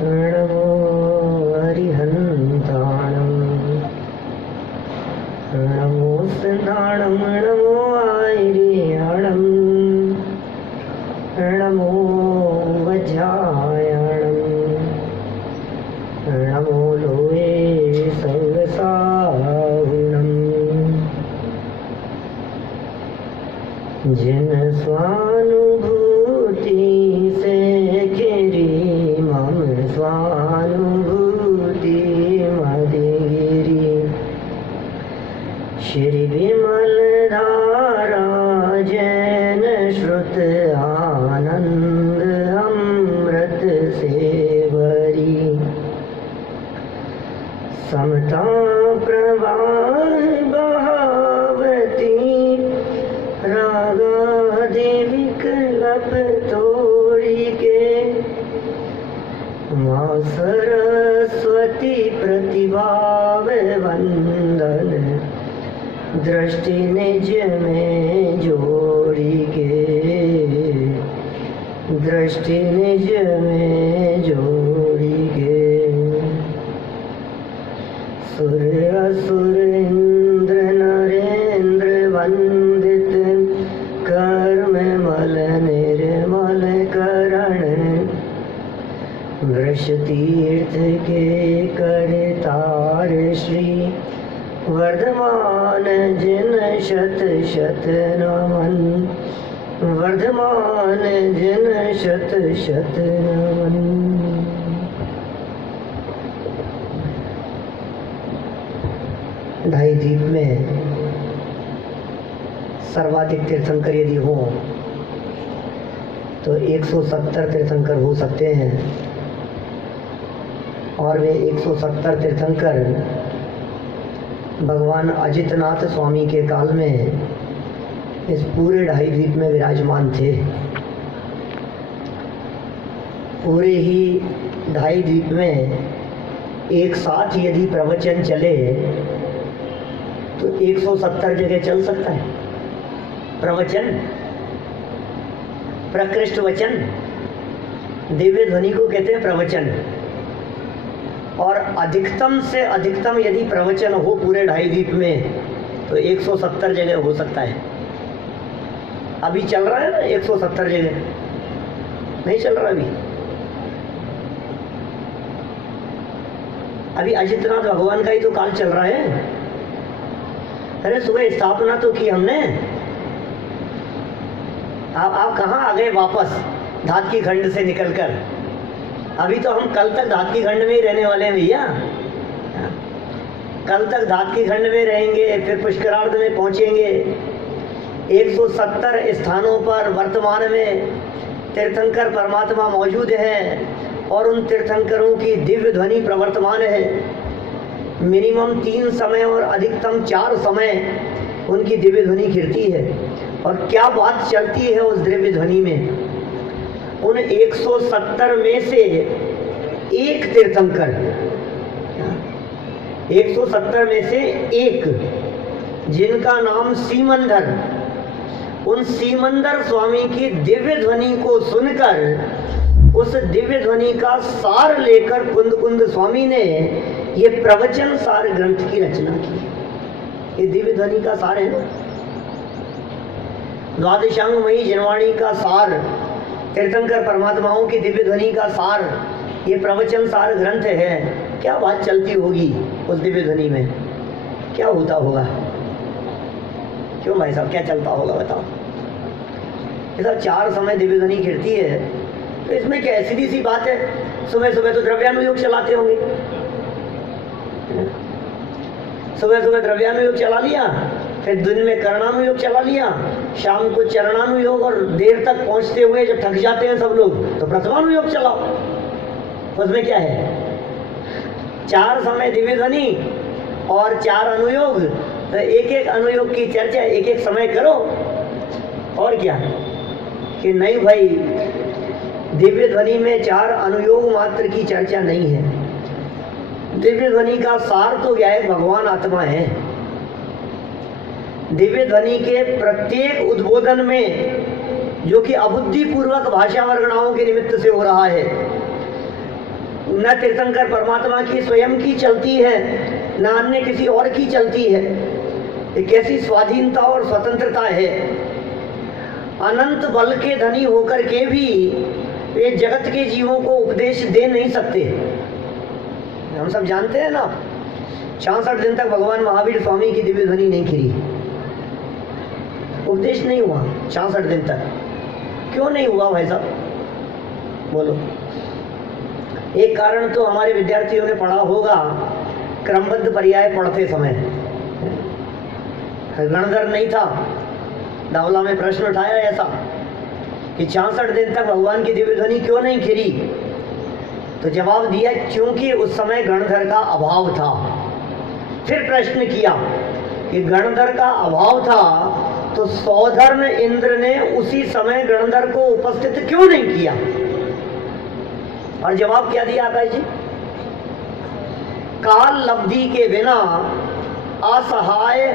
नमो हरिहन्ताणं नमो स्नाणं नमो आयर्याणं नमो वज्रायणं नमो लोये सर्वसाहुणं जिन स्वानुभूति से घिरी मम स्वानुभूति मदिरी श्री विमल धारा जैन श्रुत आनंद अमृत सेवरी समता प्रवाह बहावती रागादि विकल्प तोड़ी के माँ सरस्वती प्रतिभाव वंदन दृष्टि निज में जोड़ी के दृष्टि निज में जोड़ी के सुर असुर इंद्र नरेंद्र वंदित कर्म मल निर्मल करण वृष तीर्थ के करतार श्री वर्धमान जिन शत शत नमन वर्धमान जिन शत शत नमन। ढाई द्वीप में सर्वाधिक तीर्थंकर यदि हो तो 170 तीर्थंकर हो सकते हैं और वे 170 तीर्थंकर भगवान अजितनाथ स्वामी के काल में इस पूरे ढाई द्वीप में विराजमान थे। पूरे ही ढाई द्वीप में एक साथ यदि प्रवचन चले तो 170 जगह चल सकता है प्रवचन, प्रकृष्ट वचन, दिव्य ध्वनि को कहते हैं प्रवचन। और अधिकतम से अधिकतम यदि प्रवचन हो पूरे ढाई द्वीप में तो 170 जगह हो सकता है। अभी चल रहा है ना 170 जगह, नहीं चल रहा अभी अजितनाथ भगवान का ही तो काल चल रहा है। अरे सुबह स्थापना तो की हमने, आप कहाँ आ गए वापस धात की खंड से निकलकर। अभी तो हम कल तक धात की खंड में ही रहने वाले हैं भैया। कल तक धात की खंड में रहेंगे, फिर पुष्करार्ध में पहुंचेंगे। 170 स्थानों पर वर्तमान में तीर्थंकर परमात्मा मौजूद हैं और उन तीर्थंकरों की दिव्य ध्वनि प्रवर्तमान है। मिनिमम 3 समय और अधिकतम 4 समय उनकी दिव्य ध्वनि खिरती है। और क्या बात चलती है उस दिव्य ध्वनि में। उन 170 में से एक तीर्थंकर, 170 में से एक जिनका नाम सीमंदर, उन सीमंदर स्वामी की दिव्य ध्वनि को सुनकर उस दिव्य ध्वनि का सार लेकर कुंद कुंद स्वामी ने ये प्रवचन सार ग्रंथ की रचना की। ये दिव्य ध्वनि का सार है ना, द्वादशांगमयी जनवाणी का सार, तीर्थंकर परमात्माओं की दिव्य ध्वनि का सार, ये प्रवचन सार ग्रंथ है। क्या बात चलती होगी उस दिव्य ध्वनि में, क्या होता होगा। क्यों भाई साहब, क्या चलता होगा बताओ। ये सब 4 समय दिव्य ध्वनि खिरती है तो इसमें क्या सीधी सी बात है। सुबह सुबह तो द्रव्यानुयोग चलाते होंगे, सुबह सुबह द्रव्यानुयोग चला लिया, फिर दिन में करणानुयोग चला लिया, शाम को चरणानुयोग, और देर तक पहुंचते हुए जब थक जाते हैं सब लोग तो प्रथमानुयोग चलाओ। उसमें क्या है, 4 समय दिव्य ध्वनि और 4 अनुयोग, तो एक एक अनुयोग की चर्चा एक एक समय करो। और क्या कि नहीं भाई, दिव्य ध्वनि में 4 अनुयोग मात्र की चर्चा नहीं है। दिव्य ध्वनि का सार तो क्या है, भगवान आत्मा है। दिव्य ध्वनि के प्रत्येक उद्बोधन में, जो कि अबुद्धि पूर्वक भाषा वर्गणाओं के निमित्त से हो रहा है, न तीर्थंकर परमात्मा की स्वयं की चलती है, न अन्य किसी और की चलती है। ये कैसी स्वाधीनता और स्वतंत्रता है। अनंत बल के धनी होकर के भी ये जगत के जीवों को उपदेश दे नहीं सकते। हम सब जानते हैं ना, 66 दिन तक भगवान महावीर स्वामी की दिव्य ध्वनि नहीं खिली, उपदेश नहीं हुआ 66 दिन तक। क्यों नहीं हुआ भाई साहब, बोलो? एक कारण तो हमारे विद्यार्थियों ने पढ़ा होगा, क्रमबद्ध पर्याय पढ़ते समय गणधर नहीं था। दावला में प्रश्न उठाया ऐसा कि 66 दिन तक भगवान की दिव्य ध्वनि क्यों नहीं खिली? तो जवाब दिया क्योंकि उस समय गणधर का अभाव था। फिर प्रश्न किया कि गणधर का अभाव था तो सौधर्म इंद्र ने उसी समय गणधर को उपस्थित क्यों नहीं किया? और जवाब क्या दिया आकाश जी? काल लब्धि के बिना असहाय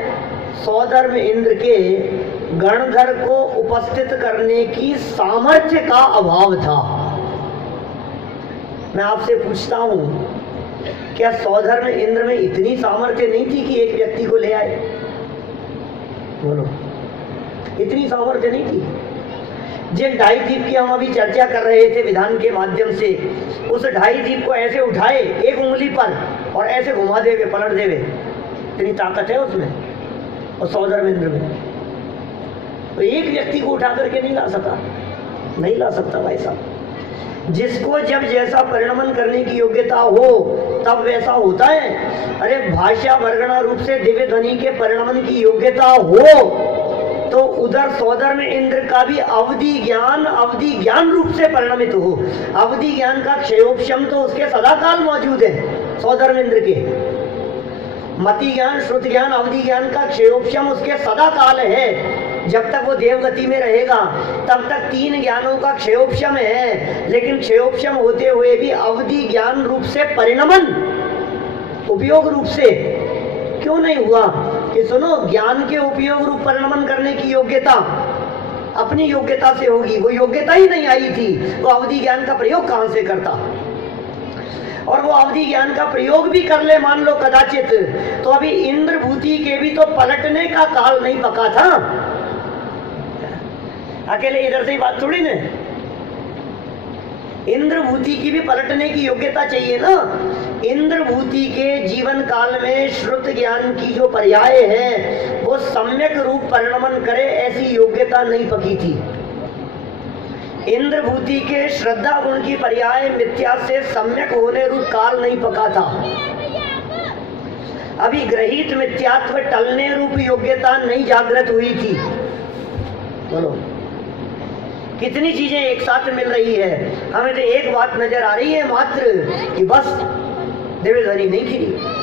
सौधर्म इंद्र के गणधर को उपस्थित करने की सामर्थ्य का अभाव था। मैं आपसे पूछता हूं, क्या सौधर्म इंद्र में इतनी सामर्थ्य नहीं थी कि एक व्यक्ति को ले आए? बोलो, इतनी सामर्थ्य नहीं थी? जिन 2.5 दीप की हम अभी चर्चा कर रहे थे विधान के माध्यम से, उस 2.5 दीप को ऐसे उठाए एक उंगली पर और ऐसे घुमा देवे, पलट देवे, इतनी ताकत है उसमें और सौधर्म इंद्र में। तो एक व्यक्ति को उठा करके नहीं ला सका, नहीं ला सकता भाई साहब। जिसको जब जैसा परिणमन करने की योग्यता हो तब वैसा होता है। अरे भाषा वर्गणा रूप से दिव्य ध्वनि के परिणमन की योग्यता हो तो उधर सौधर्म इंद्र का भी अवधि ज्ञान रूप से परिणमित हो। अवधि ज्ञान का क्षयोपशम तो उसके सदाकाल मौजूद है सौधर्म इंद्र के। मति ज्ञान, श्रुत ज्ञान, अवधि ज्ञान का क्षयोपशम उसके सदाकाल है। जब तक वो देवगति में रहेगा तब तक 3 ज्ञानों का क्षयोपशम है, लेकिन क्षयोपशम होते हुए भी अवधि ज्ञान रूप से परिणमन उपयोग रूप से क्यों नहीं हुआ? कि सुनो, ज्ञान के उपयोग रूप परिणमन करने की योग्यता अपनी योग्यता से होगी, वो योग्यता ही नहीं आई थी तो अवधि ज्ञान का प्रयोग कहां से करता? और वो अवधि ज्ञान का प्रयोग भी कर ले मान लो कदाचित, तो अभी इंद्रभूति के भी तो पलटने का काल नहीं पका था। अकेले इधर से ही बात थोड़ी ना, इंद्रभूति की भी पलटने की योग्यता चाहिए ना। इंद्रभूति के जीवन काल में श्रुत ज्ञान की जो पर्याय है वो सम्यक रूप परिणमन करे, ऐसी योग्यता नहीं पकी थी। इंद्रभूति के श्रद्धा गुण की पर्याय मिथ्या से सम्यक होने रूप काल नहीं पका था। अभी ग्रहित मिथ्यात्व टलने रूप योग्यता नहीं जागृत हुई थी। बोलो, कितनी चीजें एक साथ मिल रही है। हमें तो एक बात नजर आ रही है मात्र कि बस दिव्य ध्वनि नहीं खिली।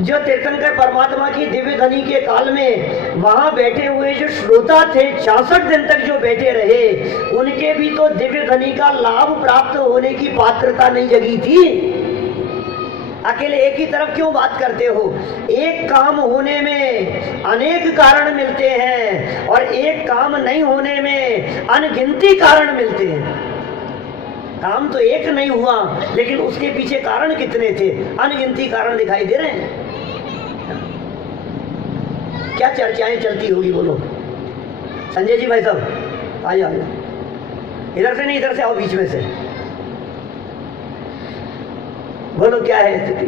जो तीर्थंकर परमात्मा की दिव्य ध्वनि के काल में वहां बैठे हुए जो श्रोता थे 66 दिन तक जो बैठे रहे, उनके भी तो दिव्य ध्वनि का लाभ प्राप्त होने की पात्रता नहीं जगी थी। अकेले एक ही तरफ क्यों बात करते हो? एक काम होने में अनेक कारण मिलते हैं और एक काम नहीं होने में अनगिनती कारण मिलते हैं। काम तो एक नहीं हुआ लेकिन उसके पीछे कारण कितने थे, अनगिनती कारण दिखाई दे रहे हैं। क्या चर्चाएं चलती होगी बोलो? संजय जी भाई साहब आ जाओ, इधर से नहीं इधर से आओ, बीच में से बोलो क्या है स्थिति?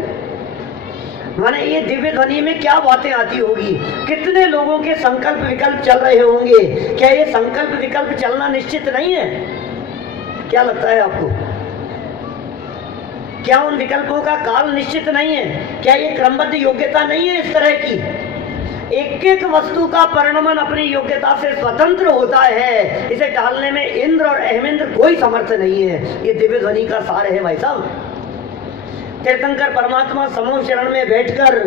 माने ये दिव्य ध्वनि में क्या बातें आती होगी, कितने लोगों के संकल्प विकल्प चल रहे होंगे। क्या ये संकल्प विकल्प चलना निश्चित नहीं है? क्या लगता है आपको? क्या उन विकल्पों का काल निश्चित नहीं है? क्या ये क्रमबद्ध योग्यता नहीं है इस तरह की? एक एक वस्तु का परिणमन अपनी योग्यता से स्वतंत्र होता है, इसे टालने में इंद्र और अहमिंद्र कोई समर्थ नहीं है। ये दिव्य ध्वनि का सार है भाई साहब। तीर्थंकर परमात्मा समूह शरण में बैठकर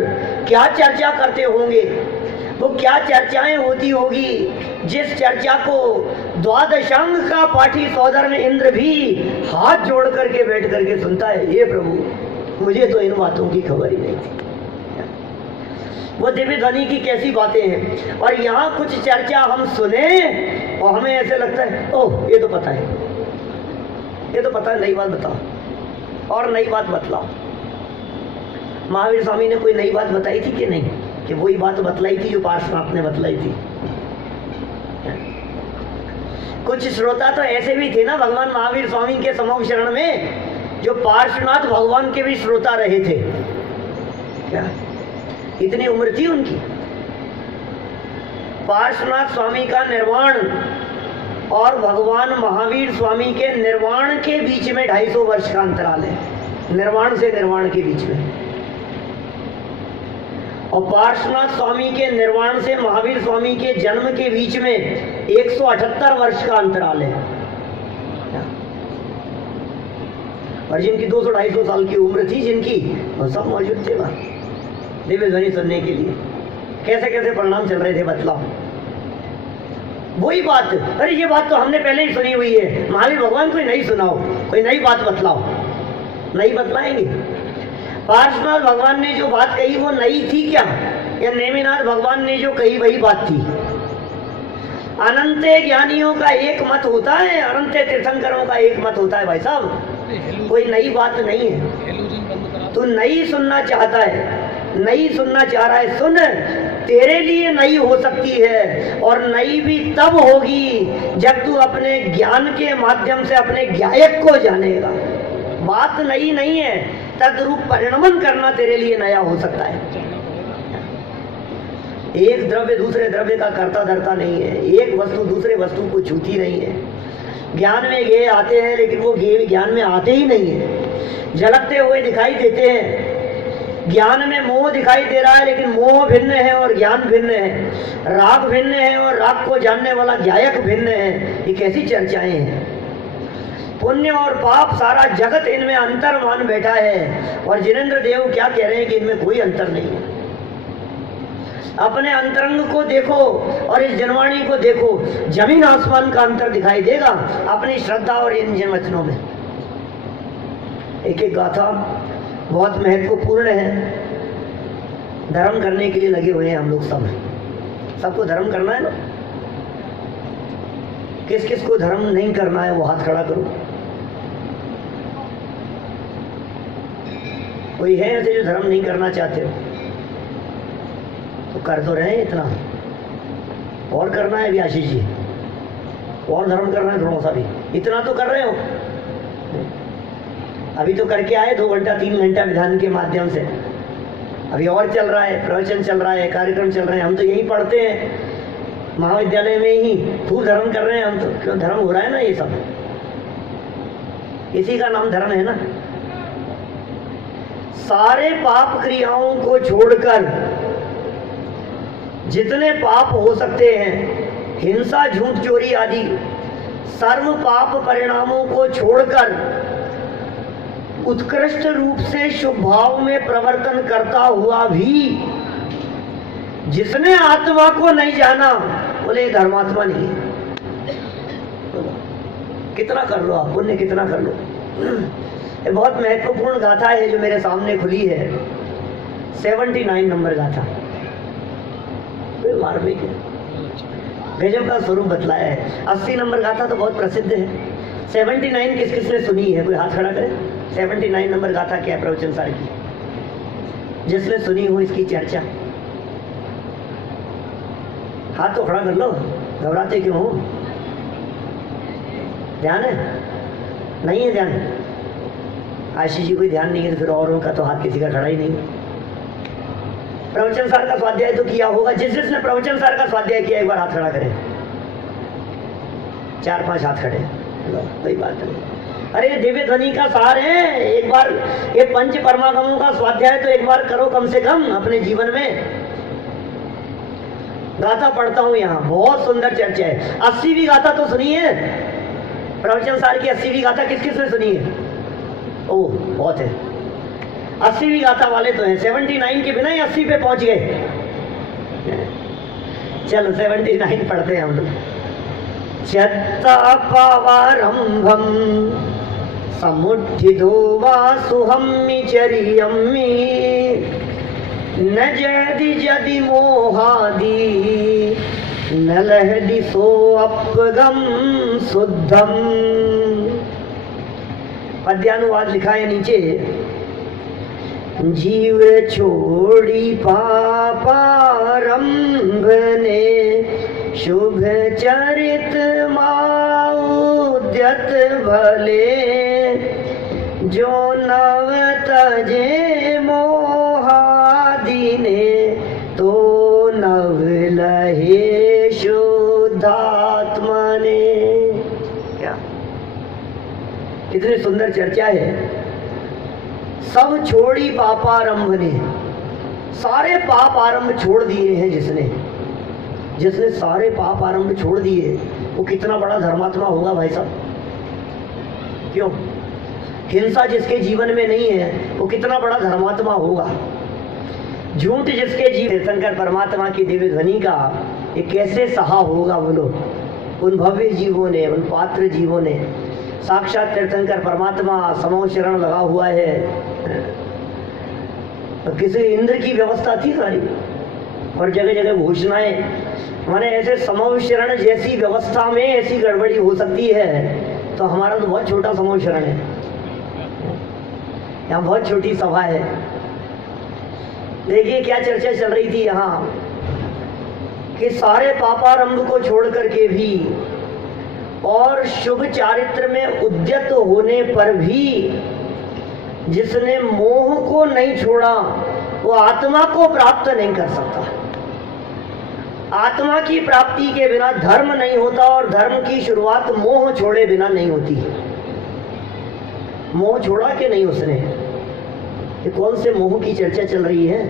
क्या चर्चा करते होंगे, वो क्या चर्चाएं होती होगी, जिस चर्चा को द्वादशांग का पाठी सौधर्म इंद्र भी हाथ जोड़ करके बैठ करके सुनता है। हे प्रभु, मुझे तो इन बातों की खबर ही नहीं थी। वो दिव्य ध्वनि की कैसी बातें हैं, और यहाँ कुछ चर्चा हम सुने और हमें ऐसे लगता है ओह ये तो पता है, ये तो पता है, नई बात बताओ और नई बात बतलाओ। महावीर स्वामी ने कोई नई बात बताई थी कि नहीं, कि वही बात बतलाई थी जो पार्श्वनाथ ने बतलाई थी? कुछ श्रोता तो ऐसे भी थे ना भगवान महावीर स्वामी के समूह शरण में, जो पार्श्वनाथ भगवान के भी श्रोता रहे थे। क्या इतनी उम्र थी उनकी? पार्श्वनाथ स्वामी का निर्वाण और भगवान महावीर स्वामी के निर्वाण के बीच में 250 वर्ष का अंतराल है। निर्वाण से निर्वाण के बीच में। और पार्श्वनाथ स्वामी के निर्वाण से महावीर स्वामी के जन्म के बीच में 178 वर्ष का अंतराल है। और जिनकी 200-250 साल की उम्र थी, जिनकी, वो सब मौजूद थे वहां दिव्य ध्वनि सुनने के लिए। कैसे कैसे परिणाम चल रहे थे बतलाओ। वही बात, अरे ये बात तो हमने पहले ही सुनी हुई है, महावीर भगवान कोई नई सुनाओ, कोई नई बात बतलाओ। नई बतलाएंगे? पार्श्वनाथ भगवान ने जो बात कही वो नई थी क्या, या नेमिनाथ भगवान ने जो कही वही बात थी? अनंत ज्ञानियों का एक मत होता है, अनंत तीर्थंकरों का एक मत होता है भाई साहब, कोई नई बात नहीं है। तू नई सुनना चाहता है, नई सुनना चाह रहा है, सुन, तेरे लिए नई हो सकती है, और नई भी तब होगी जब तू अपने ज्ञान के माध्यम से अपने ज्ञायक को जानेगा। बात नई नहीं है, तद्रूप परिणमन करना तेरे लिए नया हो सकता है। एक द्रव्य दूसरे द्रव्य का कर्ता धर्ता नहीं है, एक वस्तु दूसरे वस्तु को छूती नहीं है। ज्ञान में गे आते हैं लेकिन वो गे ज्ञान में आते ही नहीं है, झलकते हुए दिखाई देते हैं। ज्ञान में मोह दिखाई दे रहा है लेकिन मोह भिन्न है और ज्ञान भिन्न है, राग भिन्न है और राग को जानने वाला ज्ञायक भिन्न है। ये कैसी चर्चाएं हैं? पुण्य और पाप सारा जगत इनमें अंतर मान बैठा है, और जिनेंद्र देव क्या कह रहे हैं कि इनमें कोई अंतर नहीं है। अपने अंतरंग को देखो और इस जनवाणी को देखो, जमीन आसमान का अंतर दिखाई देगा अपनी श्रद्धा और इन जन वचनों में। एक एक गाथा बहुत महत्वपूर्ण है। धर्म करने के लिए लगे हुए हैं हम लोग सब, सबको धर्म करना है ना। किस किस को धर्म नहीं करना है वो हाथ खड़ा करो। कोई है ऐसे जो धर्म नहीं करना चाहते हो? तो कर तो रहे हैं इतना, और करना है भी आशीष जी, और धर्म करना है थोड़ा सा भी, इतना तो कर रहे हो। अभी तो करके आए 2 घंटा 3 घंटा विधान के माध्यम से, अभी और चल रहा है, प्रवचन चल रहा है, कार्यक्रम चल रहे हैं। हम तो यही पढ़ते हैं महाविद्यालय में ही, खूब धर्म कर रहे हैं हम तो। क्यों धर्म हो रहा है ना, ये सब इसी का नाम धर्म है ना। सारे पाप क्रियाओं को छोड़कर जितने पाप हो सकते हैं, हिंसा झूठ चोरी आदि सर्व पाप परिणामों को छोड़कर उत्कृष्ट रूप से शुभ भाव में प्रवर्तन करता हुआ भी जिसने आत्मा को नहीं जाना, बोले धर्मात्मा नहीं है। कितना कर लो आप पुण्य, कितना कर लो। ये बहुत महत्वपूर्ण गाथा है जो मेरे सामने खुली है, 79 नंबर गाथा। गजब का स्वरूप बतलाया है। 80 नंबर गाथा तो बहुत प्रसिद्ध है, 79 किस किसने सुनी है? कोई हाथ खड़ा करे। 79 नंबर गाथा क्या है प्रवचन सार की, जिसने सुनी हो इसकी चर्चा? हाथ तो खड़ा कर लो, घबराते क्यों हो? ध्यान है? नहीं है ध्यान? आशीष जी कोई ध्यान नहीं है तो फिर औरों का तो हाथ किसी का खड़ा ही नहीं। प्रवचन सार का स्वाध्याय तो किया होगा, जिसने प्रवचन सार का स्वाध्याय किया एक बार हाथ खड़ा करे। 4-5 हाथ खड़े, कोई बात नहीं। अरे दिव्य ध्वनि का सार है, एक बार ये पंच परमागमों का स्वाध्याय तो एक बार करो कम से कम अपने जीवन में। गाथा पढ़ता हूं यहाँ, बहुत सुंदर चर्चा है। 80वीं गाथा तो सुनी है, प्रवचन सार की 80वीं गाथा किस किसने सुनी है? ओह बहुत है। 80वीं गाथा वाले तो हैं, 79 के बिना ही 80 पे पहुंच गए। चलो 79 पढ़ते हैं हम लोग। चत्तापावारंभम समुत्थितो वासुहम्मि चरियम्मि न जदि जदि मोहादि न लहदि सोऽप्गम शुद्धम। पद्यानुवाद लिखा है नीचे, जीव छोड़ी पापारंभ ने, शुभ चरित माउद्यत भले, जो नव तजे मोहादि ने, तो नव लहे शुद्धात्मने। क्या कितनी सुंदर चर्चा है। सब छोड़ी पापारंभ ने, सारे पाप आरंभ छोड़ दिए हैं जिसने सारे पाप आरंभ छोड़ दिए, वो कितना बड़ा धर्मात्मा होगा भाई साहब। क्यों? हिंसा जिसके जीवन में नहीं है वो कितना बड़ा धर्मात्मा होगा। झूठ जिसके जीवन, शंकर परमात्मा की दिव्य ध्वनि का ये कैसे सहा होगा बोलो, उन भव्य जीवों ने, उन पात्र जीवों ने। साक्षात तीर्थंकर परमात्मा समो शरण लगा हुआ है। तो किसी इंद्र की व्यवस्था थी सारी, और जगह जगह घोषणाएं, माने ऐसे समो शरण जैसी व्यवस्था में ऐसी गड़बड़ी हो सकती है, तो हमारा तो बहुत छोटा समो शरण है, यहाँ बहुत छोटी सभा है। देखिए क्या चर्चा चल रही थी यहाँ कि सारे पापारंभ को छोड़ करके भी और शुभ चारित्र में उद्यत होने पर भी जिसने मोह को नहीं छोड़ा वो आत्मा को प्राप्त नहीं कर सकता। आत्मा की प्राप्ति के बिना धर्म नहीं होता, और धर्म की शुरुआत मोह छोड़े बिना नहीं होती। मोह छोड़ा कि नहीं उसने? ये कौन से मोह की चर्चा चल रही है?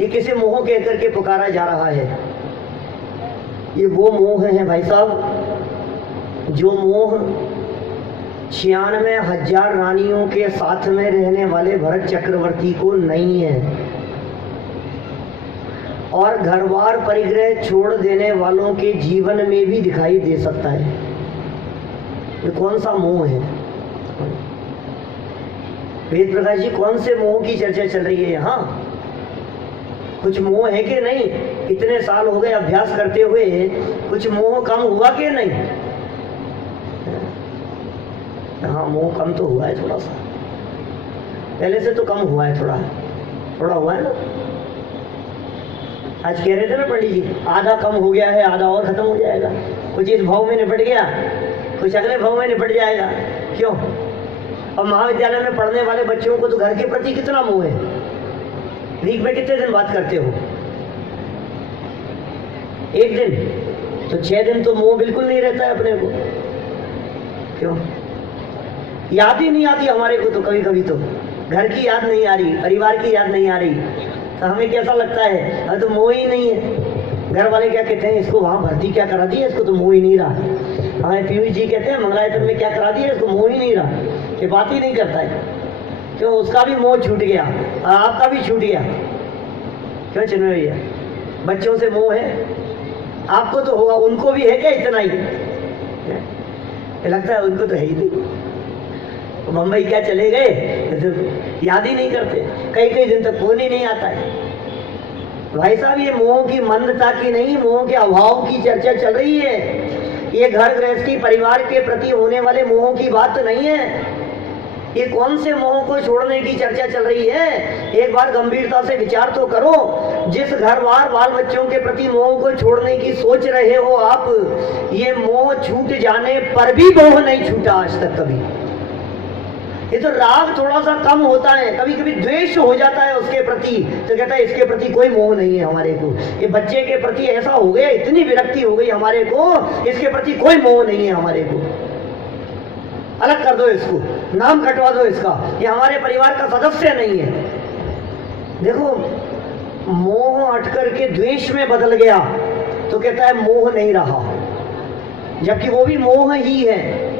ये किसे मोह कह करके पुकारा जा रहा है? ये वो मोह है भाई साहब जो मोह 96,000 रानियों के साथ में रहने वाले भरत चक्रवर्ती को नहीं है, और घरवार परिग्रह छोड़ देने वालों के जीवन में भी दिखाई दे सकता है। ये कौन सा मोह है? वेद प्रकाश जी, कौन से मोह की चर्चा चल रही है यहाँ? कुछ मोह है कि नहीं? इतने साल हो गए अभ्यास करते हुए, कुछ मोह कम हुआ कि नहीं? हाँ, मोह कम तो हुआ है थोड़ा सा, पहले से तो कम हुआ है, थोड़ा हुआ है ना। आज कह रहे थे ना पंडित जी, आधा कम हो गया है, आधा और खत्म हो जाएगा। कुछ इस भाव में निपट गया, कुछ अगले भाव में निपट जाएगा। क्यों? और महाविद्यालय में पढ़ने वाले बच्चों को तो घर के प्रति कितना मोह है। वीक में कितने दिन बात करते हो? एक दिन, तो 6 दिन तो मोह बिल्कुल नहीं रहता है अपने को। क्यों? याद ही नहीं आती हमारे को तो, कभी कभी तो घर की याद नहीं आ रही, परिवार की याद नहीं आ रही, तो हमें कैसा लगता है, अब तो मोह ही नहीं है। घर वाले क्या कहते हैं, इसको वहां भर्ती क्या करा दी है, इसको तो मोह ही नहीं रहा। हमारे पीयूष जी कहते हैं मंगलायतन में क्या करा दिया, इसको मोह ही नहीं रहा, ये बात ही नहीं करता है। क्यों? उसका भी मोह छूट गया, आपका भी छूट गया। क्यों चिन्मय भैया? बच्चों से मोह है, आपको तो होगा, उनको भी है क्या इतना ही? लगता है उनको तो है ही नहीं। मुंबई क्या चले गए तो याद ही नहीं करते, कई दिन तक फोन ही नहीं आता है। भाई साहब, ये मोह की मंदता की नहीं, मोह के अभाव की चर्चा चल रही है। ये घर गृहस्थी परिवार के प्रति होने वाले मोह की बात नहीं है। ये कौन से मोह को छोड़ने की चर्चा चल रही है? एक बार गंभीरता से विचार तो करो। जिस घरवार बाल बच्चों के प्रति मोह को छोड़ने की सोच रहे हो आप, ये मोह छूट जाने पर भी मोह नहीं छूटा आज तक कभी। ये तो राग थोड़ा सा कम होता है, कभी कभी द्वेष हो जाता है उसके प्रति, तो कहता है इसके प्रति कोई मोह नहीं है हमारे को। ये बच्चे के प्रति ऐसा हो गया, इतनी विरक्ति हो गई हमारे को, इसके प्रति कोई मोह नहीं है हमारे को। अलग कर दो इसको, नाम कटवा दो इसका, ये हमारे परिवार का सदस्य नहीं है। देखो, मोह हट करके द्वेष में बदल गया तो कहता है मोह नहीं रहा, जबकि वो भी मोह ही है।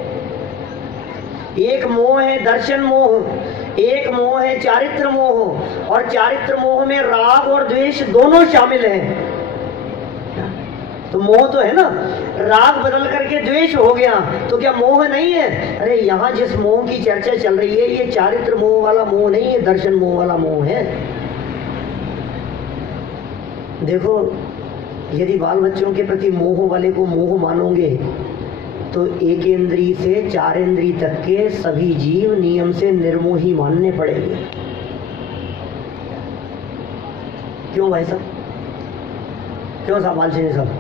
एक मोह है दर्शन मोह, एक मोह है चारित्र मोह, और चारित्र मोह में राग और द्वेष दोनों शामिल हैं। तो मोह तो है ना, राग बदल करके द्वेष हो गया तो क्या मोह नहीं है? अरे यहाँ जिस मोह की चर्चा चल रही है, ये चारित्र मोह वाला मोह नहीं है, दर्शन मोह वाला मोह है। देखो, यदि बाल बच्चों के प्रति मोह वाले को मोह मानोगे तो एक इंद्री से 4 इंद्री तक के सभी जीव नियम से निर्मोही मानने पड़ेंगे। क्यों भाई साहब, क्यों सवाल से सब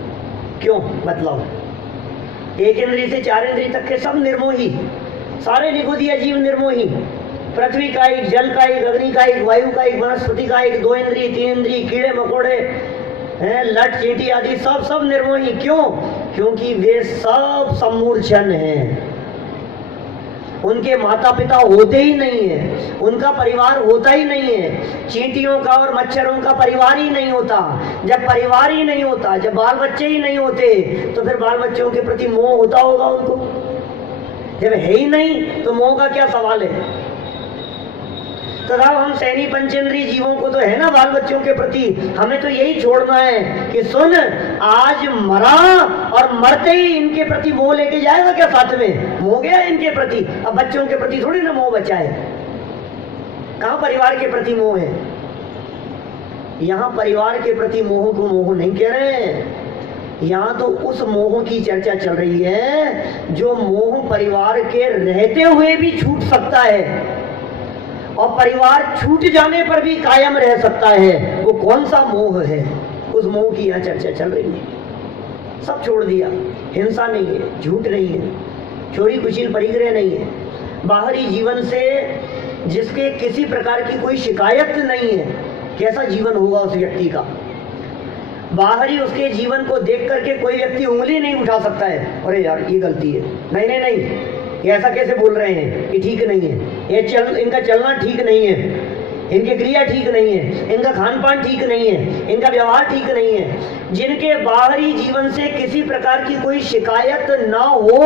क्यों बतलाओ? एक इंद्री से 4 इंद्री तक के सब निर्मोही, सारे निगुदिया जीव निर्मोही। पृथ्वी का एक, जल का एक, अग्नि का एक, वायु का एक, वनस्पति का एक, 2 इंद्री, 3 इंद्री, कीड़े मकोड़े हैं, लट चींटी आदि सब निर्मोही। क्यों? क्योंकि वे सब सम्मूर्छन हैं, उनके माता पिता होते ही नहीं है, उनका परिवार होता ही नहीं है। चींटियों का और मच्छरों का परिवार ही नहीं होता। जब परिवार ही नहीं होता, जब बाल बच्चे ही नहीं होते, तो फिर बाल बच्चों के प्रति मोह होता होगा उनको? जब है ही नहीं तो मोह का क्या सवाल है? तो हम सैनी पंचेंद्रीय जीवों को तो है ना बाल बच्चों के प्रति, हमें तो यही छोड़ना है कि सुन, आज मरा और मरते ही इनके प्रति मोह लेके जाएगा क्या? साथ में मोह गया इनके प्रति, अब बच्चों के प्रति थोड़ी ना मोह बचा है। कहाँ परिवार के प्रति मोह है? यहाँ परिवार के प्रति मोह को मोह नहीं कह रहे हैं, यहाँ तो उस मोह की चर्चा चल रही है जो मोह परिवार के रहते हुए भी छूट सकता है और परिवार छूट जाने पर भी कायम रह सकता है। वो कौन सा मोह है? उस मोह की यहाँ चर्चा चल रही है। सब छोड़ दिया, हिंसा नहीं है, झूठ नहीं है, चोरी कुचिल परिग्रह नहीं है, बाहरी जीवन से जिसके किसी प्रकार की कोई शिकायत नहीं है, कैसा जीवन होगा उस व्यक्ति का? बाहरी उसके जीवन को देख करके कोई व्यक्ति उंगली नहीं उठा सकता है, अरे यार ये गलती है, नहीं नहीं नहीं, ये ऐसा कैसे बोल रहे हैं, ये ठीक नहीं है, ये इनका चलना ठीक नहीं है, इनकी क्रिया ठीक नहीं है, इनका खान पान ठीक नहीं है, इनका व्यवहार ठीक नहीं है। जिनके बाहरी जीवन से किसी प्रकार की कोई शिकायत ना हो,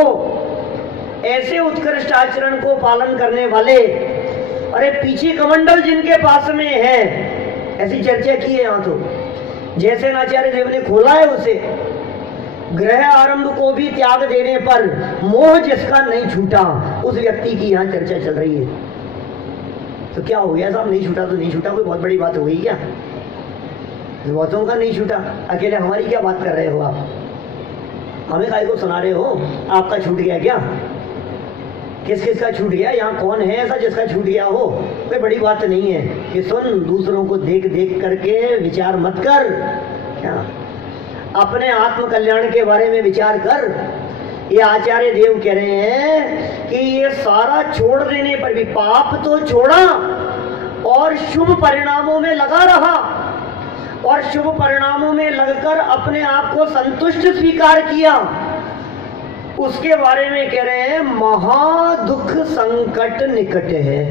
ऐसे उत्कृष्ट आचरण को पालन करने वाले, अरे पीछे कमंडल जिनके पास में है, ऐसी चर्चा की है यहाँ तो। जैसे आचार्य देव ने खोला है उसे, ग्रह आरंभ को भी त्याग देने पर मोह जिसका नहीं छूटा, उस व्यक्ति की यहाँ चर्चा चल रही है। तो क्या हो गया साहब, नहीं छूटा तो नहीं छूटा, कोई बहुत बड़ी बात हो गई क्या? बहुतों का नहीं छूटा, अकेले हमारी क्या बात कर रहे हो आप? हमें काय को सुना रहे हो? आपका छूट गया क्या? किस किस का छूट गया? यहाँ कौन है ऐसा जिसका छूट गया हो? कोई बड़ी बात नहीं है कि सुन, दूसरों को देख देख करके विचार मत कर, क्या अपने आत्म कल्याण के बारे में विचार कर। ये आचार्य देव कह रहे हैं कि ये सारा छोड़ देने पर भी, पाप तो छोड़ा और शुभ परिणामों में लगा रहा, और शुभ परिणामों में लगकर अपने आप को संतुष्ट स्वीकार किया, उसके बारे में कह रहे हैं महा दुख संकट निकट है।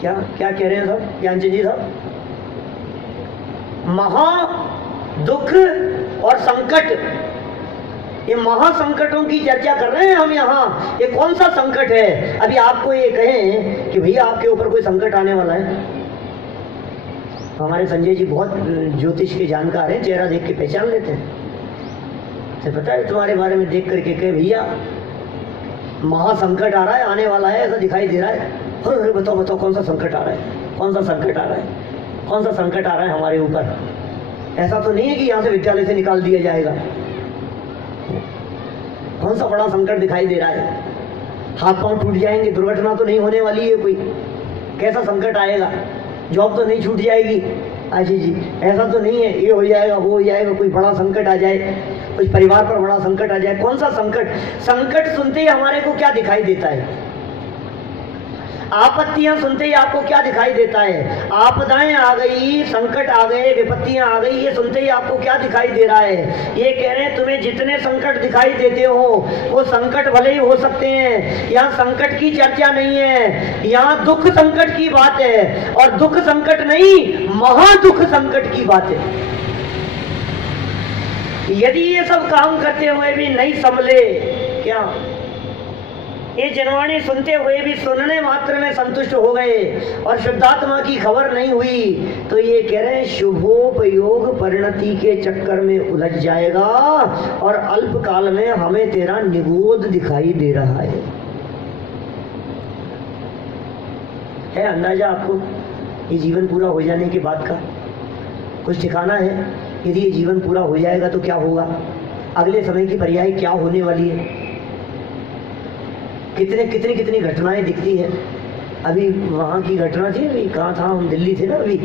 क्या क्या कह रहे हैं साहब, ज्ञानचंद जी साहब? महा दुख और संकट, ये महासंकटों की चर्चा कर रहे हैं हम यहाँ। ये कौन सा संकट है? अभी आपको ये कहें कि भैया आपके ऊपर कोई संकट आने वाला है, हमारे संजय जी बहुत ज्योतिष के जानकार हैं, चेहरा देख के पहचान लेते हैं, तो पता है तुम्हारे बारे में देख करके कहे भैया महासंकट आ रहा है, आने वाला है, ऐसा दिखाई दे रहा है। अरे बताओ बताओ कौन सा संकट आ रहा है, कौन सा संकट आ रहा है, कौन सा संकट आ रहा है हमारे ऊपर? ऐसा तो नहीं है कि यहाँ से विद्यालय से निकाल दिया जाएगा? कौन सा बड़ा संकट दिखाई दे रहा है? हाथ पांव टूट जाएंगे, दुर्घटना तो नहीं होने वाली है कोई? कैसा संकट आएगा? जॉब तो नहीं छूट जाएगी? अजी जी ऐसा तो नहीं है, ये हो जाएगा वो हो जाएगा, कोई बड़ा संकट आ जाए, कुछ परिवार पर बड़ा संकट आ जाए। कौन सा संकट? संकट सुनते ही हमारे को क्या दिखाई देता है? आपत्तियां सुनते ही आपको क्या दिखाई देता है? आपदाएं आ गई, संकट आ गए, विपत्तियां आ गई, ये सुनते ही आपको क्या दिखाई दे रहा है? ये कह रहे हैं तुम्हें जितने संकट दिखाई देते हो वो संकट भले ही हो सकते हैं, यहाँ संकट की चर्चा नहीं है, यहाँ दुख संकट की बात है, और दुख संकट नहीं महादुख संकट की बात है। यदि ये सब काम करते हुए भी नहीं संभले, क्या ये जनवाणी सुनते हुए भी सुनने मात्र में संतुष्ट हो गए और शुद्धात्मा की खबर नहीं हुई, तो ये कह रहे हैं शुभोपयोग परिणति के चक्कर में उलझ जाएगा और अल्प काल में हमें तेरा निगोद दिखाई दे रहा है अंदाजा आपको? ये जीवन पूरा हो जाने के बाद का कुछ ठिकाना है? यदि ये जीवन पूरा हो जाएगा तो क्या होगा? अगले समय की पर्याय क्या होने वाली है, कितनी घटनाएं दिखती है। अभी वहाँ की घटना थी, अभी कहाँ था, हम दिल्ली थे ना अभी,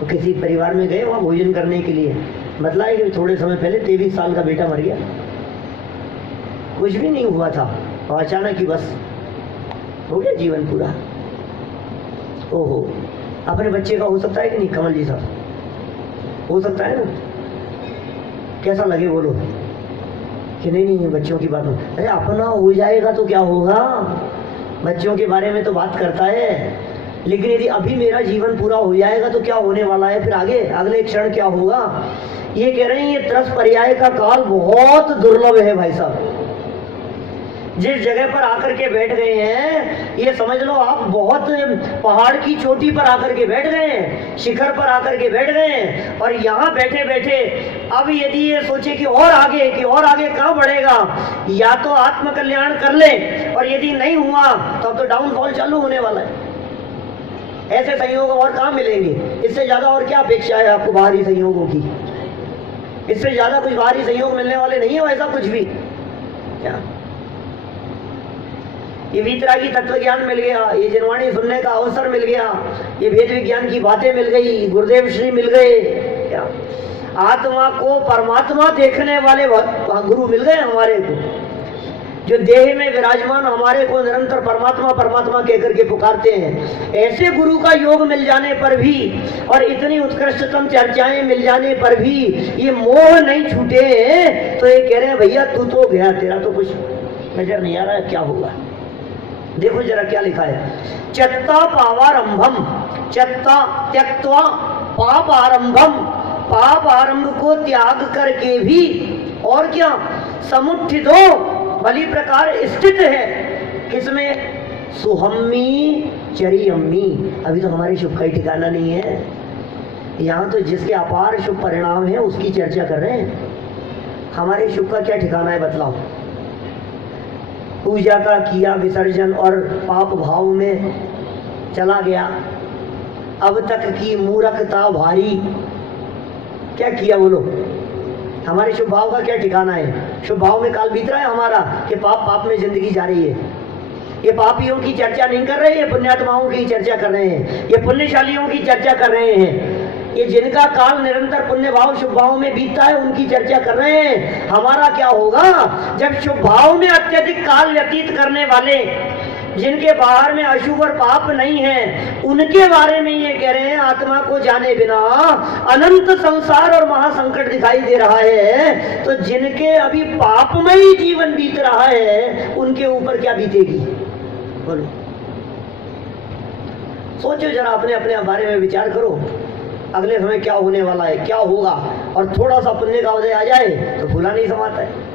तो किसी परिवार में गए वहाँ भोजन करने के लिए, बतलाया कि थोड़े समय पहले 23 साल का बेटा मर गया, कुछ भी नहीं हुआ था और अचानक ही बस हो गया जीवन पूरा। ओहो, अपने बच्चे का हो सकता है कि नहीं कमल जी साहब, हो सकता है ना, कैसा लगे बोलो कि नहीं बच्चों की बात में, अरे अपना हो जाएगा तो क्या होगा, बच्चों के बारे में तो बात करता है, लेकिन यदि अभी मेरा जीवन पूरा हो जाएगा तो क्या होने वाला है, फिर आगे अगले क्षण क्या होगा। ये कह रहे हैं ये 10 पर्याय का काल बहुत दुर्लभ है भाई साहब। जिस जगह पर आकर के बैठ गए हैं, ये समझ लो आप बहुत पहाड़ की चोटी पर आकर के बैठ गए हैं, शिखर पर आकर के बैठ गए हैं, और यहाँ बैठे बैठे अब यदि ये सोचे कि और आगे कहाँ बढ़ेगा, या तो आत्मकल्याण कर ले, और यदि नहीं हुआ तो अब तो डाउनफॉल चालू होने वाला है। ऐसे संयोग और कहाँ मिलेंगे, इससे ज्यादा और क्या अपेक्षा है आपको बाहरी संयोगों की, इससे ज्यादा कुछ बाहरी संयोग मिलने वाले नहीं है, ऐसा कुछ भी क्या। ये वीतरागी तत्व ज्ञान मिल गया, ये जनवाणी सुनने का अवसर मिल गया, ये वेद विज्ञान की बातें मिल गई, गुरुदेव श्री मिल गए, क्या आत्मा को परमात्मा देखने वाले गुरु मिल गए हमारे को, जो देह में विराजमान हमारे को निरंतर परमात्मा परमात्मा कहकर के पुकारते हैं। ऐसे गुरु का योग मिल जाने पर भी और इतनी उत्कृष्टतम चर्चाएं मिल जाने पर भी ये मोह नहीं छूटे, तो ये कह रहे हैं भैया तू तो गया, तेरा तो कुछ नजर नहीं आ रहा है, क्या होगा। देखो जरा क्या लिखा है, चत्ता पावारंभम, चत्ता त्यक्त्वा पाप आरंभम, पाप आरंभ को त्याग करके भी और क्या समुत्थितो भली प्रकार स्थित है, किसमें, सुहम्मी चरियम्मी। अभी तो हमारे शुभ का ही ठिकाना नहीं है, यहाँ तो जिसके अपार शुभ परिणाम है उसकी चर्चा कर रहे हैं, हमारे शुभ का क्या ठिकाना है बतलाओ। पूजा का किया विसर्जन और पाप भाव में चला गया, अब तक की मूर्खता भारी, क्या किया बोलो, हमारे शुभ भाव का क्या ठिकाना है। शुभ भाव में काल बीत रहा है हमारा कि पाप में जिंदगी जा रही है। ये पापियों की चर्चा नहीं कर रहे हैं, पुण्यात्माओं की चर्चा कर रहे हैं, ये पुण्यशालियों की चर्चा कर रहे हैं, ये जिनका काल निरंतर पुण्य भाव शुभ भाव में बीतता है उनकी चर्चा कर रहे हैं। हमारा क्या होगा जब शुभ भाव में अत्यधिक काल व्यतीत करने वाले, जिनके बाहर में अशुभ और पाप नहीं है, उनके बारे में ये कह रहे हैं आत्मा को जाने बिना अनंत संसार और महासंकट दिखाई दे रहा है, तो जिनके अभी पापमय जीवन बीत रहा है उनके ऊपर क्या बीतेगी बोलो। सोचो जरा, अपने अपने बारे में विचार करो, अगले समय क्या होने वाला है, क्या होगा, और थोड़ा सा पुण्य का उदय आ जाए तो भूला नहीं समाता है।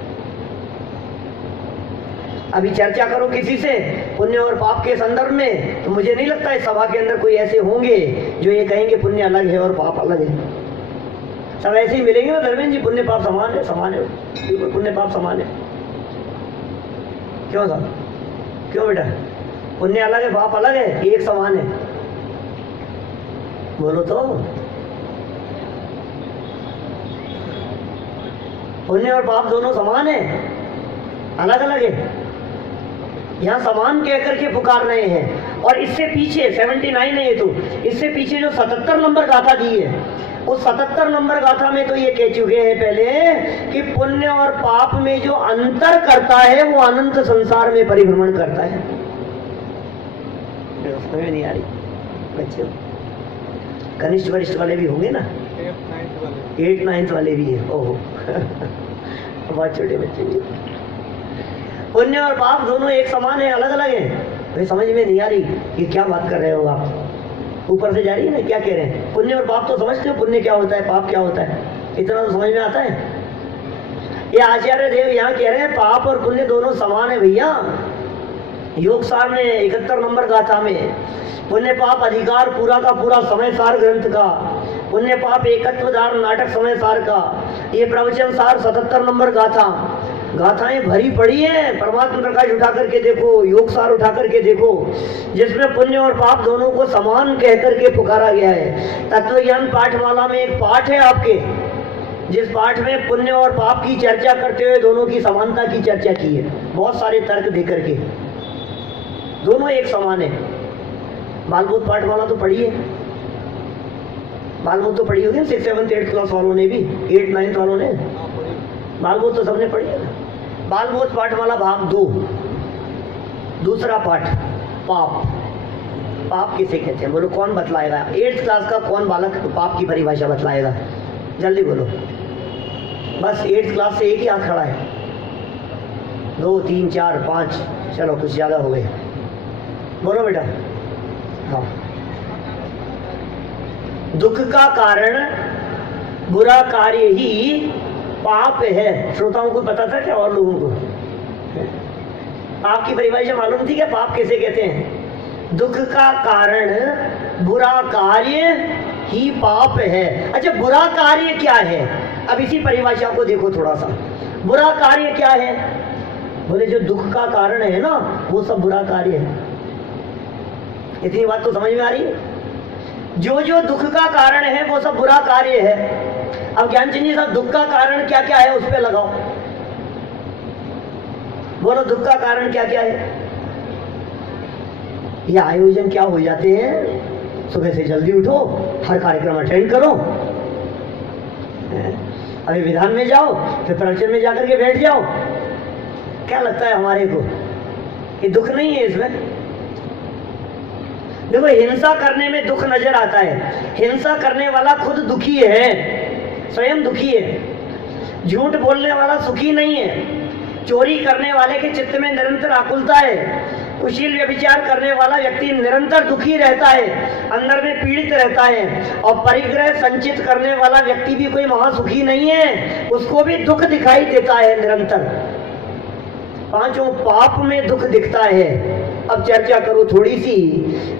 अभी चर्चा करो किसी से पुण्य और पाप के संदर्भ में, तो मुझे नहीं लगता इस सभा के अंदर कोई ऐसे होंगे जो ये कहेंगे पुण्य अलग है और पाप अलग है। सब ऐसे ही मिलेंगे ना धर्मेंद्र जी, पुण्य पाप समान है, समान है, बिल्कुल पुण्य पाप समान है। क्यों साहब, क्यों बेटा, पुण्य अलग है पाप अलग है, एक समान है, बोलो तो। पुण्य और पाप दोनों समान है, अलग अलग है। यहाँ समान कह करके पुकार रहे हैं, और इससे पीछे 79 है ये तो, इससे पीछे जो 77 नंबर गाथा दी है, उस 77 नंबर गाथा में तो ये कह चुके हैं पहले कि पुण्य और पाप में जो अंतर करता है वो अनंत संसार में परिभ्रमण करता है। समझ में नहीं आ रही बच्चों, कनिष्ठ वरिष्ठ वाले भी होंगे ना, 8th 9th वाले भी है, ओहो बहुत छोटे बच्चे भी। पुण्य और पाप दोनों एक समान है, अलग अलग है। भाई समझ में नहीं आ रही कि क्या बात कर रहे हो आप, ऊपर से जा रही है ना, क्या कह रहे हैं। पुण्य और पाप तो समझते हो, पुण्य क्या होता है पाप क्या होता है, इतना तो समझ में आता है। ये आचार्य देव यहाँ कह रहे हैं पाप और पुण्य दोनों समान है भैया। योग सार में 71 नंबर गाथा में पुण्य पाप अधिकार पूरा का पूरा समय सार ग्रंथ का, पुण्य पाप एकत्वदार नाटक समय सार का, ये प्रवचन सार 77 नंबर गाथा। गाथाएं भरी पड़ी है, परमात्मा प्रकाश उठा करके देखो, योग सार उठा करके देखो, जिसमें पुण्य और पाप दोनों को समान कह करके पुकारा गया है। तत्व ज्ञान पाठमाला में एक पाठ है आपके, जिस पाठ में पुण्य और पाप की चर्चा करते हुए दोनों की समानता की चर्चा की है, बहुत सारे तर्क देकर के, दोनों एक समान है। बालबोध पाठमाला तो पढ़ी है, बालबोध तो पढ़ी होगी 6th 7th 8th क्लास वालों ने भी, 8th 9th वालों ने, बालबोध तो सबने पढ़ी है। बालबोध पाठमाला भाग 2, दूसरा पाठ, पाप। पाप किसे कहते हैं बोलो, कौन बतलाएगा? 8th क्लास का कौन बालक पाप की परिभाषा बतलाएगा? जल्दी बोलो। बस 8th क्लास से एक ही हाथ खड़ा है, 2 3 4 5, चलो कुछ ज्यादा हो गए, बोलो बेटा। हाँ, दुख का कारण बुरा कार्य ही पाप है। श्रोताओं को पता था क्या? और लोगों को पाप की परिभाषा मालूम थी क्या? पाप किसे कहते हैं? दुख का कारण बुरा कार्य ही पाप है। अच्छा, बुरा कार्य क्या है? अब इसी परिभाषा को देखो थोड़ा सा। बुरा कार्य क्या है? बोले जो दुख का कारण है ना, वो सब बुरा कार्य है। इतनी बात तो समझ में आ रही है? जो जो दुख का कारण है वो सब बुरा कार्य है। अब ज्ञानचंद जी साहब, दुख का कारण क्या क्या है उस पे लगाओ, बोलो दुख का कारण क्या क्या है? ये आयोजन क्या हो जाते हैं, सुबह से जल्दी उठो, हर कार्यक्रम अटेंड करो, अभी विधान में जाओ, फिर प्रवचन में जाकर के बैठ जाओ। क्या लगता है हमारे को कि दुख नहीं है इसमें? देखो, हिंसा करने में दुख नजर आता है। हिंसा करने वाला खुद दुखी है, स्वयं दुखी है। झूठ बोलने वाला सुखी नहीं है। चोरी करने वाले के चित्त में निरंतर आकुलता है। कुशील व्यभिचार करने वाला व्यक्ति निरंतर दुखी रहता है, अंदर में पीड़ित रहता है। और परिग्रह संचित करने वाला व्यक्ति भी कोई महासुखी नहीं है, उसको भी दुख दिखाई देता है निरंतर। पांचों पाप में दुख दिखता है। अब चर्चा करो थोड़ी सी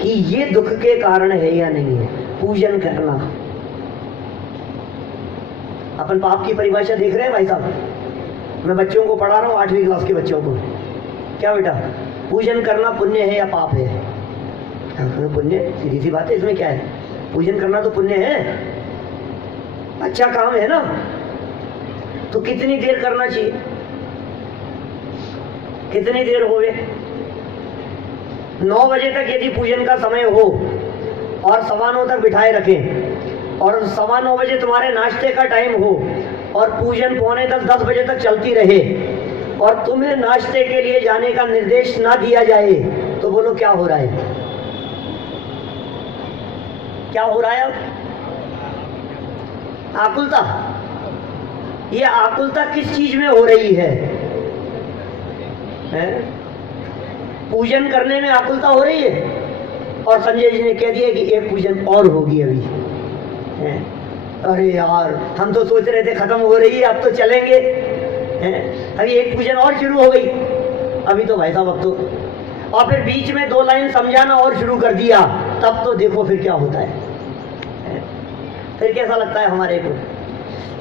कि ये दुख के कारण है या नहीं है। पूजन करना, अपन पाप की परिभाषा देख रहे हैं भाई साहब। मैं बच्चों को पढ़ा रहा हूँ, 8वीं क्लास के बच्चों को। क्या बेटा, पूजन करना पुण्य है या पाप है? पुण्य, सीधी सी बात है, इसमें क्या है? पूजन करना तो पुण्य है, अच्छा काम है ना। तो कितनी देर करना चाहिए? कितनी देर हो गए? 9 बजे तक यदि पूजन का समय हो और 9:15 तक बिठाए रखें, और 9:15 बजे तुम्हारे नाश्ते का टाइम हो और पूजन 9:45-10 बजे तक चलती रहे, और तुम्हें नाश्ते के लिए जाने का निर्देश ना दिया जाए, तो बोलो क्या हो रहा है? क्या हो रहा है? आकुलता। ये आकुलता किस चीज में हो रही है? पूजन करने में आकुलता हो रही है। और संजय जी ने कह दिया कि एक पूजन और होगी अभी। अरे यार, हम तो सोच रहे थे खत्म हो रही है, अब तो चलेंगे, अभी एक पूजन और शुरू हो गई। अभी तो भाई साहब, अब तो, और फिर बीच में 2 लाइन समझाना और शुरू कर दिया, तब तो देखो फिर क्या होता है। फिर कैसा लगता है हमारे को?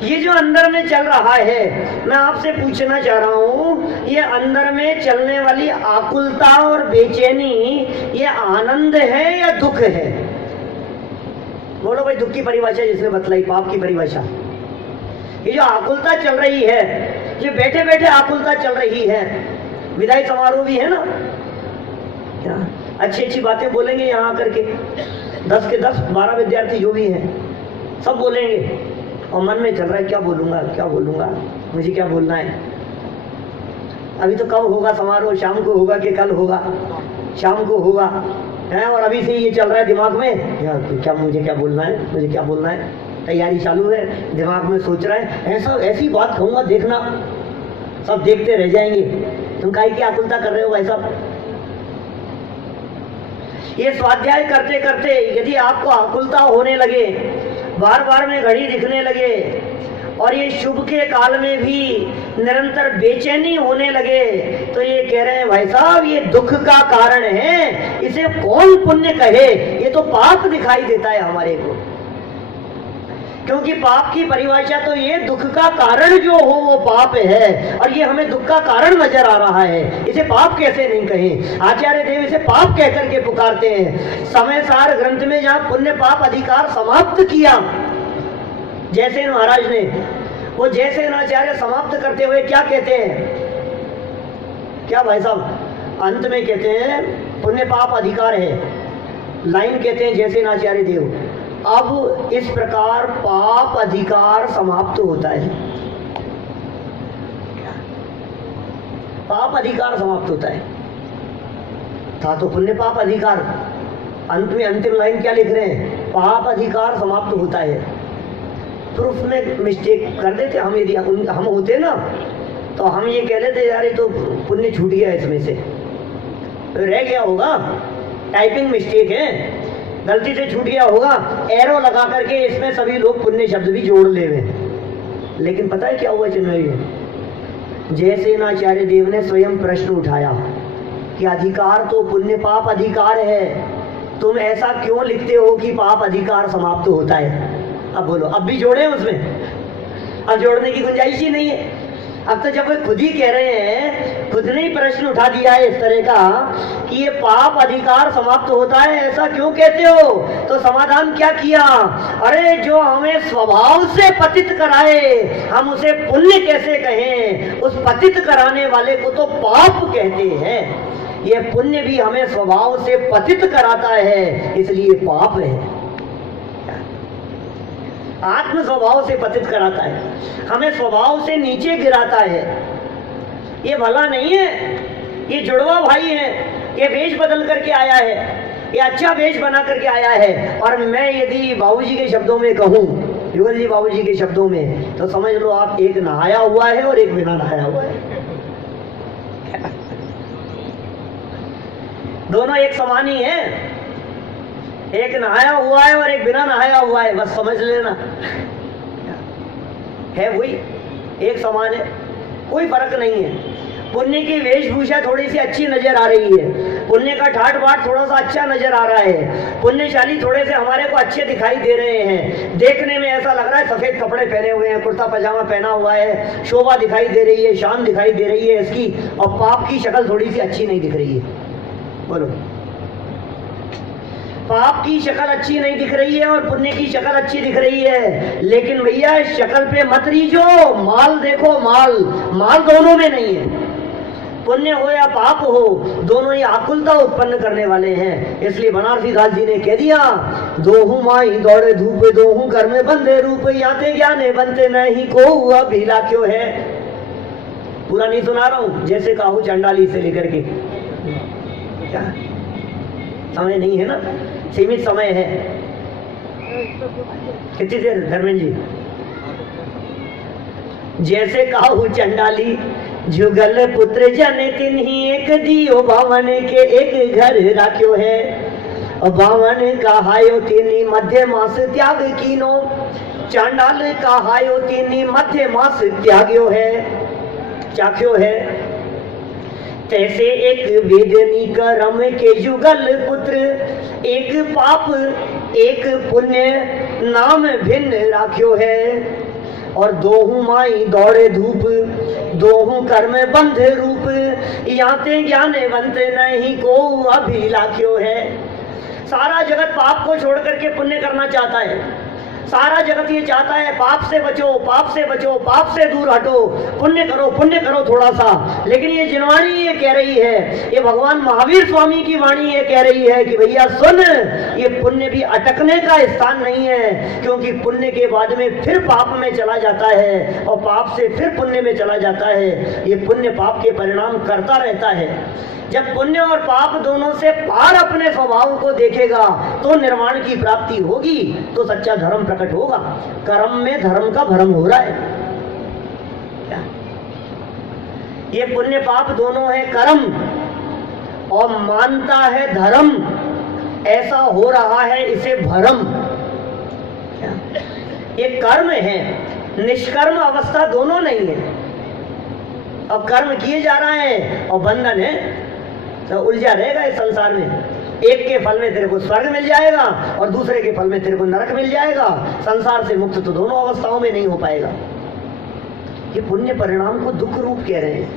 ये जो अंदर में चल रहा है, मैं आपसे पूछना चाह रहा हूं, ये अंदर में चलने वाली आकुलता और बेचैनी, ये आनंद है या दुख है? बोलो भाई, दुख की परिभाषा जिसने बतलाई, पाप की परिभाषा। ये जो आकुलता चल रही है, ये बैठे बैठे आकुलता चल रही है। विदाई समारोह भी है ना, क्या अच्छी अच्छी बातें बोलेंगे यहाँ आकर के, 10 के 10 12 विद्यार्थी जो भी हैं सब बोलेंगे, और मन में चल रहा है क्या बोलूंगा, क्या बोलूंगा, मुझे क्या बोलना है। अभी तो कब होगा समारोह? शाम को होगा कि कल होगा? शाम को होगा है। और अभी से ये चल रहा है दिमाग में, यार क्या, मुझे क्या बोलना है, मुझे क्या बोलना है। तैयारी चालू है, दिमाग में सोच रहा है, ऐसा ऐसी बात कहूंगा, देखना सब देखते रह जाएंगे। तुम काहे की आकुलता कर रहे हो भाई साहब? ये स्वाध्याय करते करते यदि आपको आकुलता होने लगे, बार बार में घड़ी दिखने लगे, और ये शुभ के काल में भी निरंतर बेचैनी होने लगे, तो ये कह रहे हैं भाई साहब, ये दुख का कारण है, इसे कौन पुण्य कहे? ये तो पाप दिखाई देता है हमारे को। क्योंकि पाप की परिभाषा तो ये, दुख का कारण जो हो वो पाप है, और ये हमें दुख का कारण नजर आ रहा है, इसे पाप कैसे नहीं कहें? आचार्य देव इसे पाप कह करके पुकारते हैं। समय सार ग्रंथ में जहां पुण्य पाप अधिकार समाप्त किया जैसे महाराज ने, वो जैसे नाचार्य समाप्त करते हुए क्या कहते हैं, क्या भाई साहब, अंत में कहते हैं पुण्य पाप अधिकार है, लाइन कहते हैं जैसे नाचार्य देव, अब इस प्रकार पाप अधिकार समाप्त होता है, पाप अधिकार समाप्त होता है। था तो पुण्य पाप अधिकार, अंत में अंतिम लाइन क्या लिख रहे हैं, पाप अधिकार समाप्त होता है। प्रूफ में मिस्टेक कर देते हम, यदि हम होते ना तो हम ये कह लेते यार ये तो पुण्य छूट गया इसमें से, तो रह गया होगा, टाइपिंग मिस्टेक है, गलती से छूट गया होगा, एरो लगा करके इसमें सभी लोग पुण्य शब्द भी जोड़ ले रहे। लेकिन पता है क्या हुआ चिन्मय, जैसे नाचार्य देव ने स्वयं प्रश्न उठाया कि अधिकार तो पुण्य पाप अधिकार है, तुम ऐसा क्यों लिखते हो कि पाप अधिकार समाप्त होता है। अब बोलो, अब भी जोड़े उसमें, अब जोड़ने की गुंजाइश ही नहीं है। अब तो जब वे खुद ही कह रहे हैं, खुद ने ही प्रश्न उठा दिया है इस तरह का कि ये पाप अधिकार समाप्त होता है, ऐसा क्यों कहते हो, तो समाधान क्या किया, अरे जो हमें स्वभाव से पतित कराए हम उसे पुण्य कैसे कहें, उस पतित कराने वाले को तो पाप कहते हैं, ये पुण्य भी हमें स्वभाव से पतित कराता है इसलिए पाप है। आत्म स्वभाव से पतित कराता है, हमें स्वभाव से नीचे गिराता है, ये भला नहीं है। ये जुड़वा भाई है, ये वेश बदल करके आया है, ये अच्छा वेश बना करके आया है, और मैं यदि बाबूजी के शब्दों में कहूँ, युगल जी बाबूजी के शब्दों में, तो समझ लो आप एक नहाया हुआ है और एक बिना नहाया हुआ है, दोनों एक समान ही है, एक नहाया हुआ है और एक बिना नहाया हुआ है, बस समझ लेना है वही एक समान है, कोई फर्क नहीं है। पुण्य की वेशभूषा थोड़ी सी अच्छी नजर आ रही है, पुण्य का ठाट बाट थोड़ा सा अच्छा नजर आ रहा है, पुण्यशाली थोड़े से हमारे को अच्छे दिखाई दे रहे हैं, देखने में ऐसा लग रहा है सफेद कपड़े पहने हुए हैं, कुर्ता पजामा पहना हुआ है, शोभा दिखाई दे रही है, शान दिखाई दे रही है इसकी, और पाप की शक्ल थोड़ी सी अच्छी नहीं दिख रही है। बोलो, पाप की शक्ल अच्छी नहीं दिख रही है और पुण्य की शक्ल अच्छी दिख रही है, लेकिन भैया शक्ल पे मत रीझो, माल देखो, माल माल दोनों में नहीं है, पुण्य हो या पाप हो दोनों ही आकुलता उत्पन्न करने वाले हैं। इसलिए बनारसी दास जी ने कह दिया, दोहू माई दौड़े धूप, दोहू घर में बंदे रूप, याते ज्ञाने बनते नहीं को अभिला क्यों है। पूरा नहीं सुना रहा हूं, जैसे कहूं चंडाली से लेकर के, क्या समय नहीं है ना, सीमित समय है। कितनी देर धर्मेंद्र जी, जैसे कहूं चंडाली जुगल पुत्र जन तिन्ही एक दियो बावन के एक घर राख्यो है, और बावन का हायो तिनी मध्य मास त्याग कीनो, चांडाल का हायो तिनी मध्य मास त्याग्यो है, चाख्यो है। तैसे एक वेदनी करम के युगल पुत्र, एक पाप एक पुण्य नाम भिन्न राख्यो है, और दोहू माई दौड़े धूप, दोहू कर्म बंध रूप, याते ज्ञान बंत नहीं को अभी लाख्यो है। सारा जगत पाप को छोड़ करके पुण्य करना चाहता है, सारा जगत ये चाहता है पाप से बचो, पाप से बचो, पाप से दूर हटो, पुण्य करो थोड़ा सा। लेकिन ये जिनवाणी ये कह रही है, ये भगवान महावीर स्वामी की वाणी ये कह रही है कि भैया सुन, ये पुण्य भी अटकने का स्थान नहीं है, क्योंकि पुण्य के बाद में फिर पाप में चला जाता है और पाप से फिर पुण्य में चला जाता है। ये पुण्य पाप के परिणाम करता रहता है। जब पुण्य और पाप दोनों से पार अपने स्वभाव को देखेगा तो निर्वाण की प्राप्ति होगी, तो सच्चा धर्म प्रकट होगा। कर्म में धर्म का भ्रम हो रहा है क्या? ये पुण्य पाप दोनों है कर्म, और मानता है धर्म, ऐसा हो रहा है इसे भ्रम। ये कर्म है, निष्कर्म अवस्था दोनों नहीं है। अब कर्म किए जा रहा है और बंधन है, तो उलझा रहेगा इस संसार में। एक के फल में तेरे को स्वर्ग मिल जाएगा और दूसरे के फल में तेरे को नरक मिल जाएगा। संसार से मुक्त तो दोनों अवस्थाओं में नहीं हो पाएगा। ये पुण्य परिणाम को दुख रूप कह रहे हैं।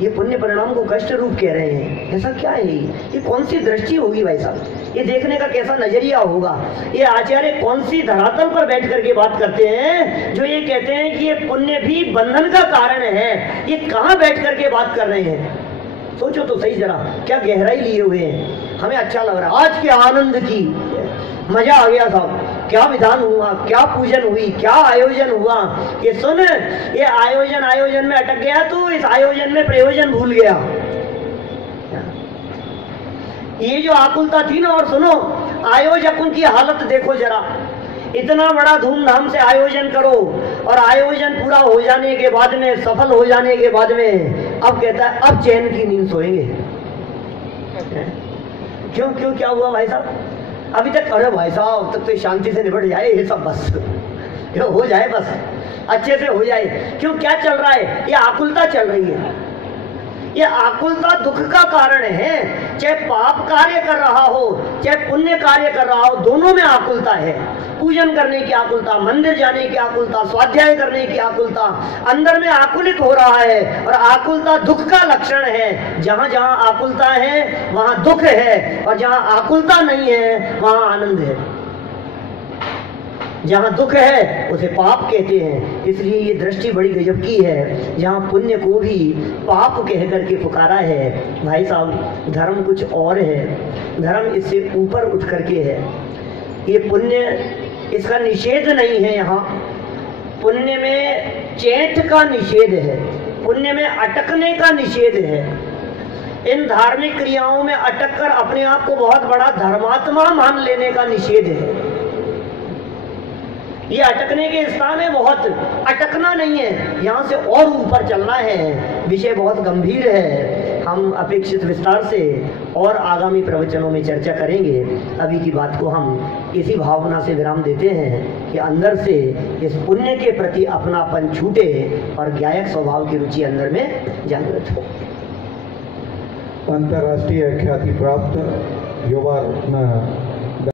ये पुण्य परिणाम को कष्ट रूप कह रहे हैं। ऐसा क्या है? ये कौन सी दृष्टि होगी भाई साहब? ये देखने का कैसा नजरिया होगा? ये आचार्य कौन सी धरातल पर बैठ करके बात करते हैं जो ये कहते हैं कि ये पुण्य भी बंधन का कारण है? ये कहाँ बैठ करके बात कर रहे हैं? सोचो तो सही जरा, क्या गहराई लिए हुए हैं। हमें अच्छा लग रहा है आज के आनंद की, मजा आ गया साहब। क्या विधान हुआ, क्या पूजन हुई, क्या आयोजन हुआ। ये सुन, ये आयोजन में अटक गया तो इस आयोजन में प्रयोजन भूल गया। ये जो आकुलता थी ना, और सुनो आयोजकों की हालत देखो जरा। इतना बड़ा धूमधाम से आयोजन करो और आयोजन पूरा हो जाने के बाद में, सफल हो जाने के बाद में अब कहता है अब चैन की नींद सोएंगे। क्यों क्यों क्या हुआ भाई साहब? अभी तक अरे भाई साहब अब तक तो शांति से निपट जाए ये सब, बस ये हो जाए, बस अच्छे से हो जाए। क्यों, क्या चल रहा है? ये आकुलता चल रही है। ये आकुलता दुख का कारण है। चाहे पाप कार्य कर रहा हो चाहे पुण्य कार्य कर रहा हो, दोनों में आकुलता है। पूजन करने की आकुलता, मंदिर जाने की आकुलता, स्वाध्याय करने की आकुलता, अंदर में आकुलित हो रहा है। और आकुलता दुख का लक्षण है। जहां जहां आकुलता है वहां दुख है, और जहां आकुलता नहीं है वहां आनंद है। जहां दुख है उसे पाप कहते हैं। इसलिए ये दृष्टि बड़ी गजब की है, जहां पुण्य को भी पाप कह करके पुकारा है। भाई साहब धर्म कुछ और है, धर्म इससे ऊपर उठ करके है। ये पुण्य, इसका निषेध नहीं है। यहाँ पुण्य में चेट का निषेध है, पुण्य में अटकने का निषेध है। इन धार्मिक क्रियाओं में अटक कर अपने आप को बहुत बड़ा धर्मात्मा मान लेने का निषेध है। ये अटकने के स्थान है, बहुत अटकना नहीं है, यहाँ से और ऊपर चलना है। विषय बहुत गंभीर है, हम अपेक्षित विस्तार से और आगामी प्रवचनों में चर्चा करेंगे। अभी की बात को हम इसी भावना से विराम देते हैं कि अंदर से इस पुण्य के प्रति अपनापन छूटे और गायक स्वभाव की रुचि अंदर में जागृत हो। अंतर्राष्ट्रीय ख्याति प्राप्त युवा